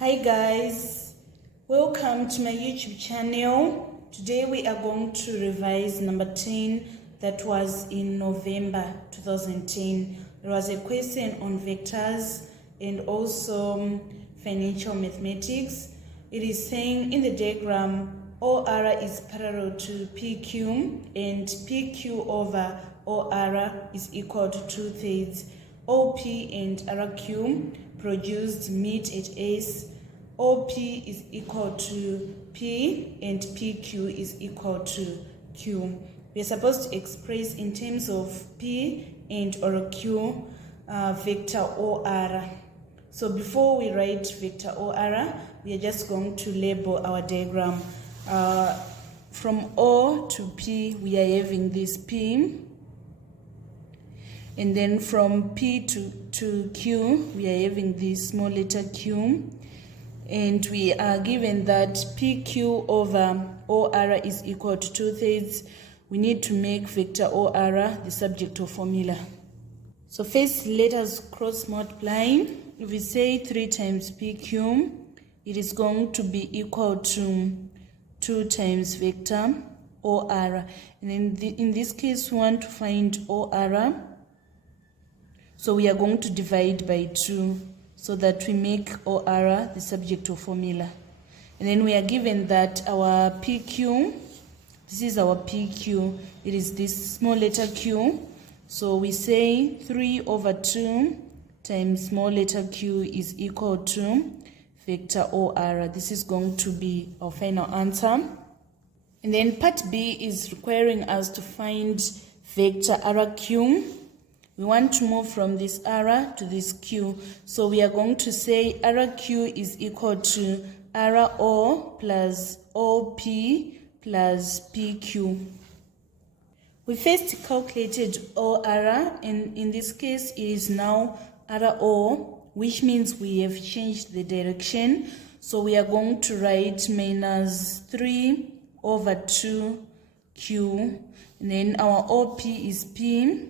Hi guys, welcome to my YouTube channel. Today we are going to revise number 10 that was in November 2010. There was a question on vectors and also financial mathematics. It is saying in the diagram OR is parallel to PQ and PQ over OR is equal to 2/3. OP and RQ produced mid at S. OP is equal to P and PQ is equal to Q. We are supposed to express in terms of P and or Q vector OR. So before we write vector OR, we are just going to label our diagram. From O to P, we are having this P. And then from P to Q, we are having this small letter Q. And we are given that PQ over OR is equal to 2/3. We need to make vector OR the subject of formula. So first, let us cross multiply. If we say 3 times PQ, it is going to be equal to 2 times vector OR. And in this case, we want to find OR. So we are going to divide by 2 so that we make OR the subject of formula. And then we are given that our PQ, this is our PQ, it is this small letter Q. So we say 3 over 2 times small letter q is equal to vector OR. This is going to be our final answer. And then part B is requiring us to find vector RQ. We want to move from this R to this Q. So we are going to say RQ is equal to RO plus OP plus PQ. We first calculated OR, and in this case it is now RO, which means we have changed the direction. So we are going to write minus 3 over 2Q, and then our OP is P,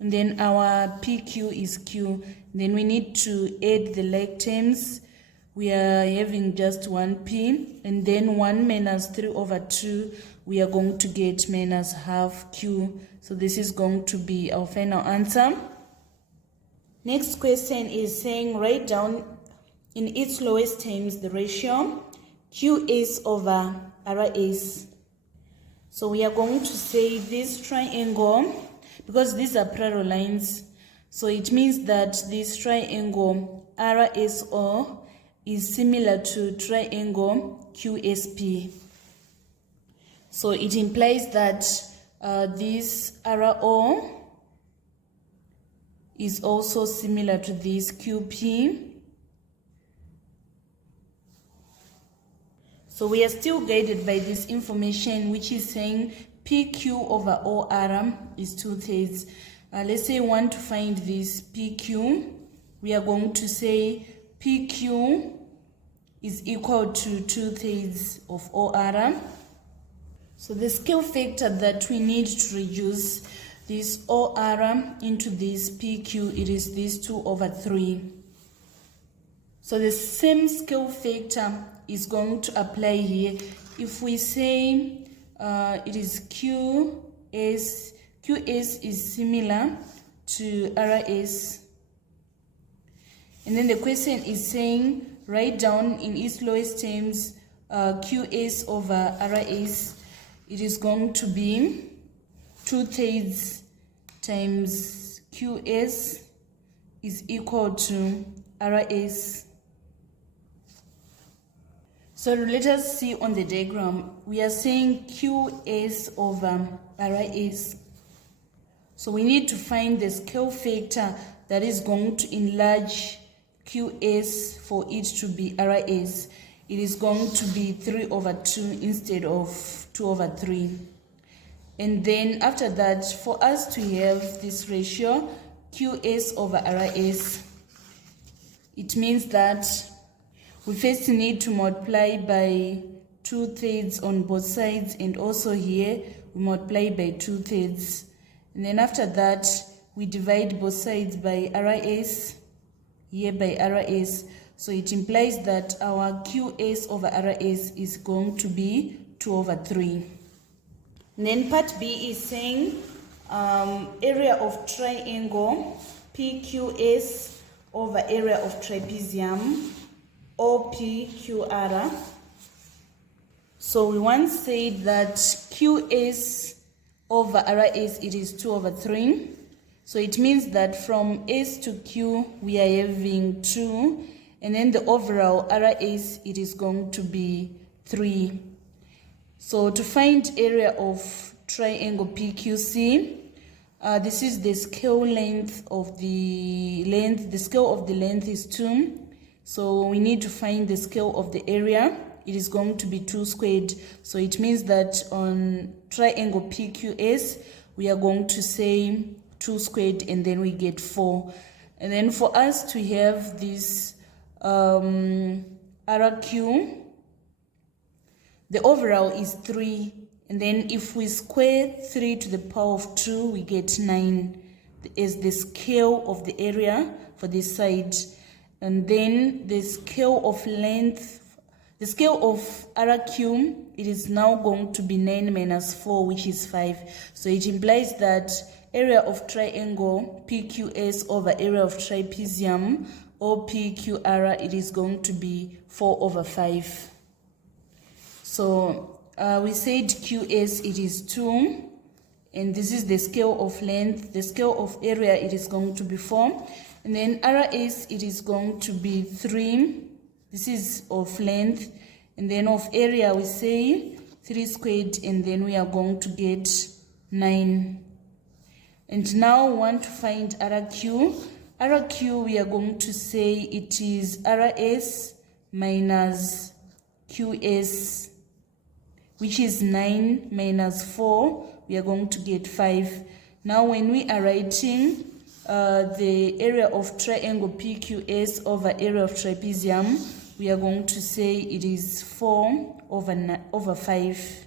and then our PQ is Q. Then we need to add the like terms. We are having just 1P, and then 1 minus 3 over 2, we are going to get minus half Q. So this is going to be our final answer. Next question is saying write down in its lowest terms the ratio QS over RS. So we are going to say this triangle, because these are parallel lines, so it means that this triangle RSO is similar to triangle QSP. So it implies that this RO is also similar to this QP. So we are still guided by this information, which is saying PQ over OR is 2/3. Let's say we want to find this PQ. We are going to say PQ is equal to 2/3 of OR. So the scale factor that we need to reduce this OR into this PQ, it is this 2/3. So the same scale factor is going to apply here. If we say it is QS is similar to RS, and then the question is saying write down in its lowest terms QS over RS. It is going to be 2/3 times QS is equal to RS. So let us see on the diagram. We are saying QS over RS. So we need to find the scale factor that is going to enlarge QS for it to be RS. It is going to be 3/2 instead of 2/3. And then after that, for us to have this ratio QS over RS, it means that we first need to multiply by 2/3 on both sides, and also here we multiply by 2/3. And then after that, we divide both sides by RS, here by RS. So it implies that our QS over RS is going to be 2 over 3. And then part B is saying area of triangle PQS over area of trapezium OPQR. So we once said that QS over RS, it is 2 over 3. So it means that from S to Q, we are having 2. And then the overall RS, it is going to be 3. So to find area of triangle PQC, this is the scale length of the length. The scale of the length is 2. So we need to find the scale of the area. It is going to be 2 squared. So it means that on triangle PQS, we are going to say 2 squared and then we get 4. And then for us to have this RQ, the overall is 3. And then if we square 3 to the power of 2, we get 9 is the scale of the area for this side. And then the scale of length, the scale of RQ, it is now going to be 9 minus 4, which is 5. So it implies that area of triangle PQS over area of trapezium or PQR, it is going to be 4 over 5. So we said QS, it is 2. And this is the scale of length. The scale of area, it is going to be 4. And then RS, it is going to be 3. This is of length. And then of area, we say 3 squared. And then we are going to get 9. And now we want to find RQ. RQ, we are going to say it is RS minus QS, which is 9 minus 4. We are going to get 5. Now when we are writing the area of triangle PQS over area of trapezium, we are going to say it is 4 over 5.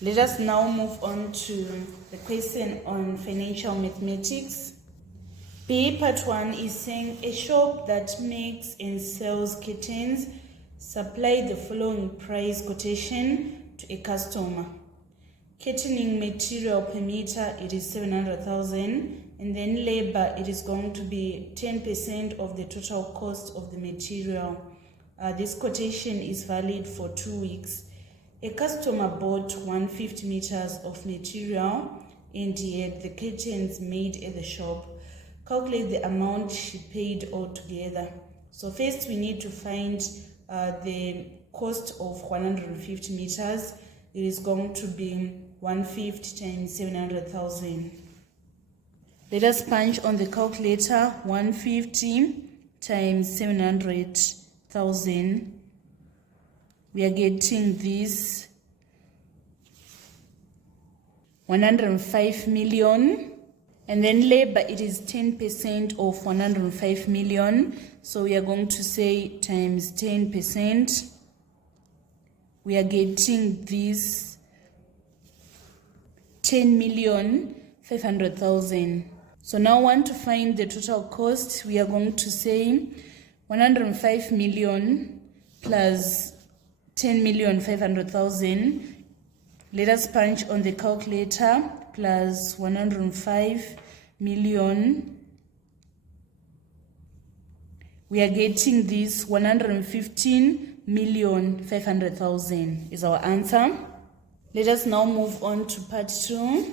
Let us now move on to the question on financial mathematics. B, part 1 is saying a shop that makes and sells curtains supply the following price quotation to a customer. Curtaining material per meter, it is 700,000, and then labor, it is going to be 10% of the total cost of the material. This quotation is valid for 2 weeks. A customer bought 150 meters of material and he had the curtains made at the shop. Calculate the amount she paid altogether. So first we need to find the cost of 150 meters. It is going to be 150 times 700,000. Let us punch on the calculator 150 times 700,000. We are getting this 105 million. And then labor, it is 10% of 105 million. So we are going to say times 10%. We are getting this 10,500,000. So now I want to find the total cost. We are going to say 105 million plus 10,500,000. Let us punch on the calculator. Plus 105 million. We are getting this 115,500,000 is our answer. Let us now move on to part 2.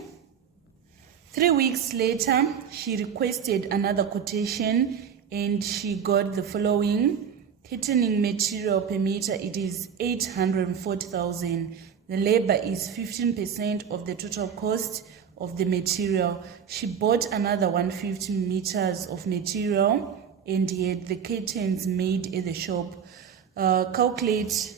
3 weeks later, she requested another quotation and she got the following. Curtaining material per meter, it is 840,000. The labor is 15% of the total cost of the material. She bought another 150 meters of material and he had the curtains made at the shop. Calculate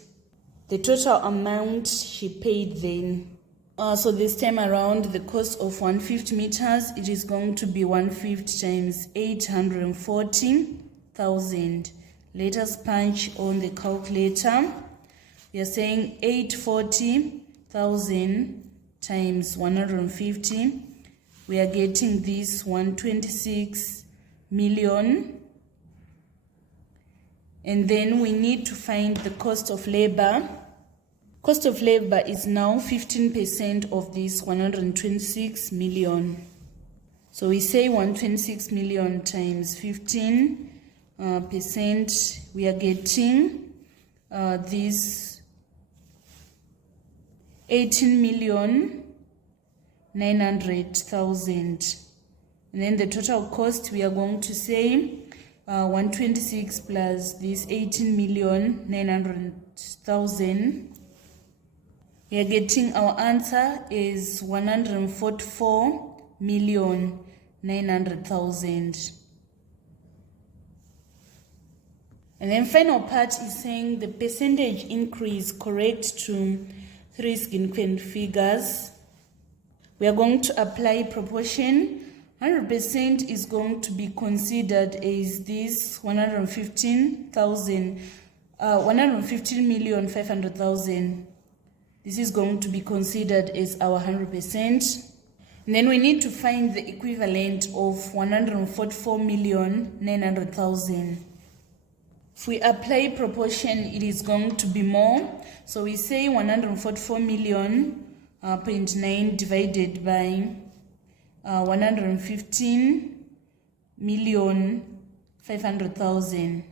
the total amount she paid then. So this time around, the cost of 150 meters, it is going to be 150 times 840,000. Let us punch on the calculator. We are saying 840,000 times 150. We are getting this 126 million. And then we need to find the cost of labor. Cost of labor is now 15% of this 126 million. So we say 126 million times 15%, we are getting this 18,900,000. And then the total cost, we are going to say 126 plus this 18,900,000. We are getting our answer is 144,900,000. And then final part is saying the percentage increase correct to 3 significant figures. We are going to apply proportion. 100% is going to be considered as this 115,500,000. This is going to be considered as our 100%. And then we need to find the equivalent of 144,900,000. If we apply proportion, it is going to be more. So we say 144,000,000.9 divided by 115,500,000.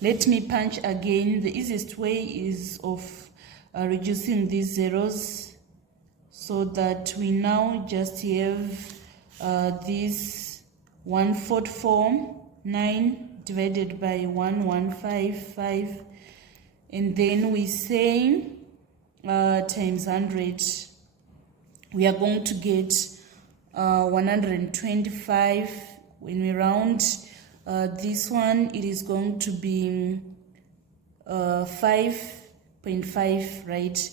Let me punch again. The easiest way is of reducing these zeros so that we now just have this 144,9 divided by 1,155, and then we say times 100. We are going to get 125. When we round this one, it is going to be 5.5, right?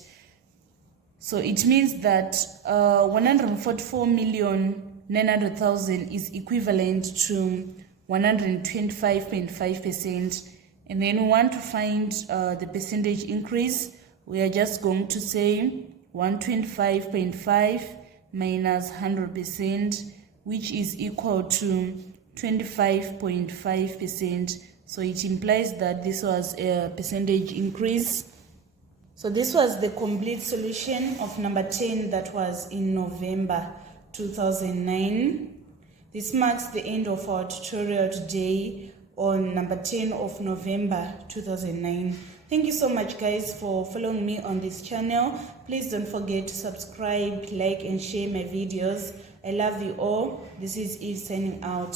So it means that 144,900,000 is equivalent to 125.5%. And then we want to find the percentage increase. We are just going to say 125.5 minus 100%, which is equal to 25.5%. So it implies that this was a percentage increase. So this was the complete solution of number 10 that was in November 2009. This marks the end of our tutorial today on number 10 of November 2009. Thank you so much, guys, for following me on this channel. Please don't forget to subscribe, like, and share my videos. I love you all. This is Eve signing out.